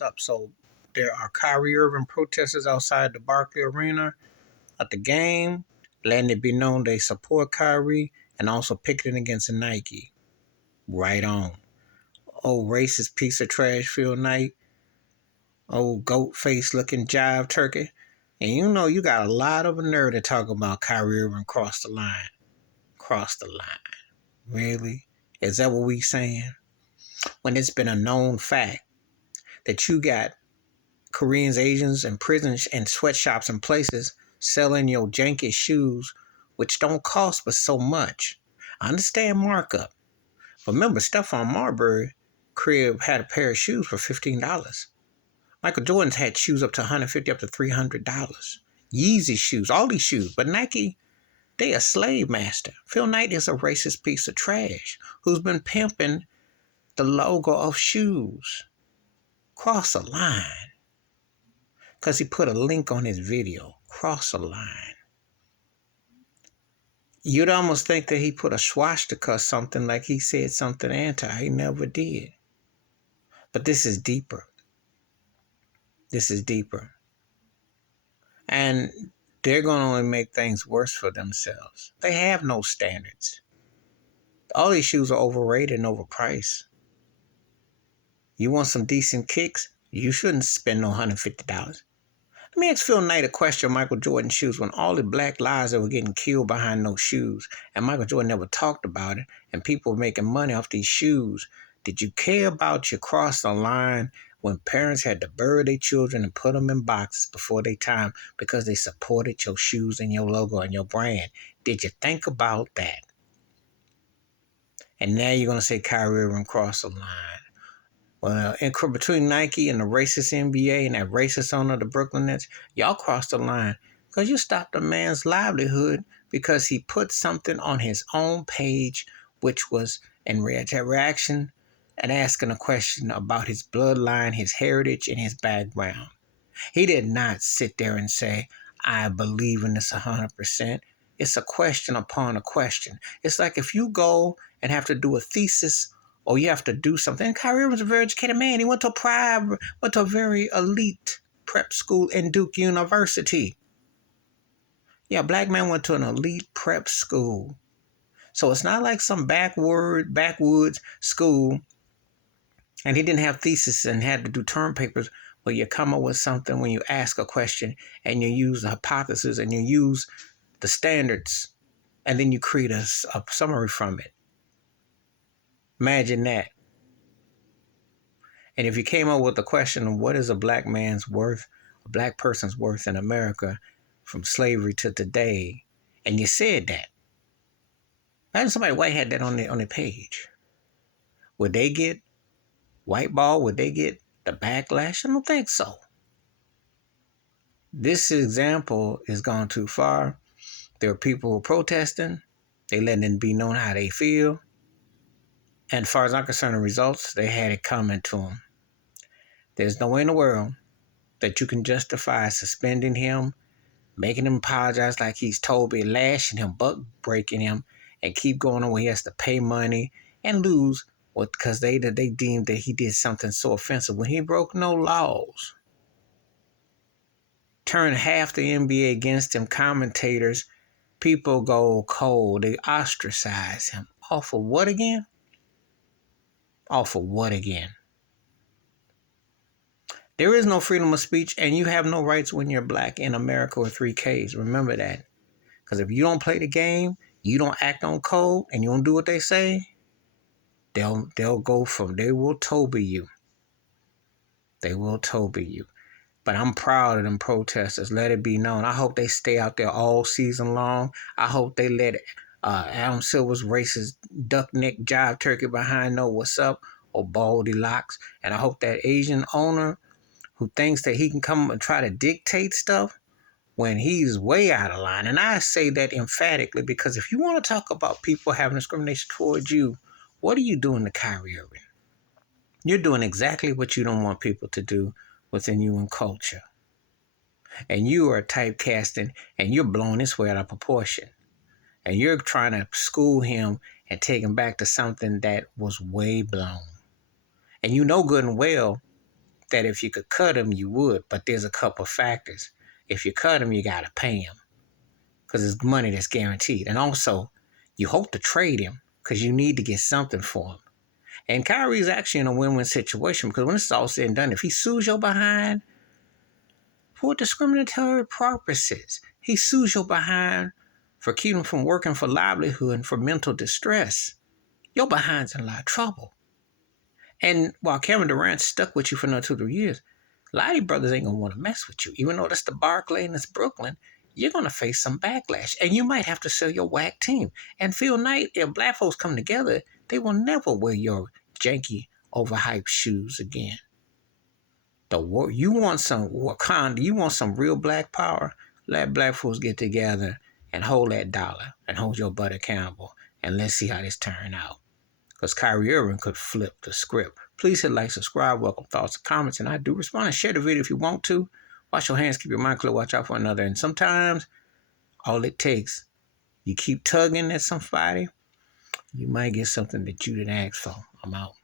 Up. So there are Kyrie Irving protesters outside the Barclay Arena at the game, letting it be known they support Kyrie and also picketing against Nike. Right on. Oh, racist piece of trash Phil Knight. Oh, goat face looking jive turkey. And you know you got a lot of nerve to talk about Kyrie Irving cross the line. Cross the line. Really? Is that what we saying? When it's been a known fact that you got Koreans, Asians, and prisons and sweatshops and places selling your janky shoes, which don't cost but so much. I understand markup. But remember, Stephon Marbury crib had a pair of shoes for $15. Michael Jordan's had shoes up to $150, up to $300. Yeezy shoes, all these shoes. But Nike, they a slave master. Phil Knight is a racist piece of trash who's been pimping the logo of shoes. Cross the line. Because he put a link on his video. Cross a line. You'd almost think that he put a swastika or something, like he said something anti. He never did. But this is deeper. This is deeper. And they're going to only make things worse for themselves. They have no standards. All these shoes are overrated and overpriced. You want some decent kicks? You shouldn't spend no $150. Let me ask Phil Knight a question of Michael Jordan's shoes when all the black lives that were getting killed behind those shoes and Michael Jordan never talked about it and people were making money off these shoes. Did you care about your cross the line when parents had to bury their children and put them in boxes before their time because they supported your shoes and your logo and your brand? Did you think about that? And now you're going to say Kyrie Irving crossed the line. Well, between Nike and the racist NBA and that racist owner of the Brooklyn Nets, y'all crossed the line because you stopped a man's livelihood because he put something on his own page, which was in reaction and asking a question about his bloodline, his heritage, and his background. He did not sit there and say, I believe in this 100%. It's a question upon a question. It's like if you go and have to do a thesis or you have to do something. And Kyrie was a very educated man. He went to a very elite prep school in Duke University. Yeah, black man went to an elite prep school. So it's not like some backwoods school and he didn't have thesis and had to do term papers where you come up with something when you ask a question and you use the hypothesis and you use the standards and then you create a summary from it. Imagine that. And if you came up with the question of what is a black man's worth, a black person's worth in America from slavery to today, and you said that, imagine somebody white had that on their page. Would they get whiteball? Would they get the backlash? I don't think so. This example has gone too far. There are people who are protesting. They letting it be known how they feel. And as far as I'm concerned, the results, they had it coming to them. There's no way in the world that you can justify suspending him, making him apologize like he's Toby, lashing him, buck breaking him, and keep going on where he has to pay money and lose because they deemed that he did something so offensive when he broke no laws. Turn half the NBA against him, commentators, people go cold, they ostracize him. Off of what again? Off of what again? There is no freedom of speech, and you have no rights when you're black in America with 3Ks. Remember that. Because if you don't play the game, you don't act on code, and you don't do what they say, they'll they will Toby you. They will Toby you. But I'm proud of them protesters. Let it be known. I hope they stay out there all season long. I hope they let Adam Silver's racist duck neck jive turkey behind know what's up, or baldy locks. And I hope that Asian owner who thinks that he can come and try to dictate stuff when he's way out of line. And I say that emphatically because if you want to talk about people having discrimination towards you, what are you doing to Kyrie Irving? You're doing exactly what you don't want people to do within you and culture. And you are typecasting and you're blowing this way out of proportion. And you're trying to school him and take him back to something that was way blown. And you know good and well that if you could cut him, you would. But there's a couple factors. If you cut him, you got to pay him because it's money that's guaranteed. And also, you hope to trade him because you need to get something for him. And Kyrie's actually in a win-win situation because when it's all said and done, if he sues your behind for discriminatory purposes, he sues your behind for keeping him from working for livelihood and for mental distress, your behind's in a lot of trouble. And while Kevin Durant's stuck with you for another 2-3 years, a lot of you brothers ain't going to want to mess with you. Even though that's the Barclay and it's Brooklyn, you're going to face some backlash. And you might have to sell your whack team. And Phil Knight, if black folks come together, they will never wear your janky, overhyped shoes again. You want some Wakanda, you want some real black power, let black folks get together and hold that dollar and hold your butt accountable. And let's see how this turns out. Because Kyrie Irving could flip the script. Please hit like, subscribe, welcome thoughts and comments, and I do respond. And share the video if you want to. Wash your hands, keep your mind clear, watch out for another. And sometimes, all it takes, you keep tugging at somebody, you might get something that you didn't ask for. I'm out.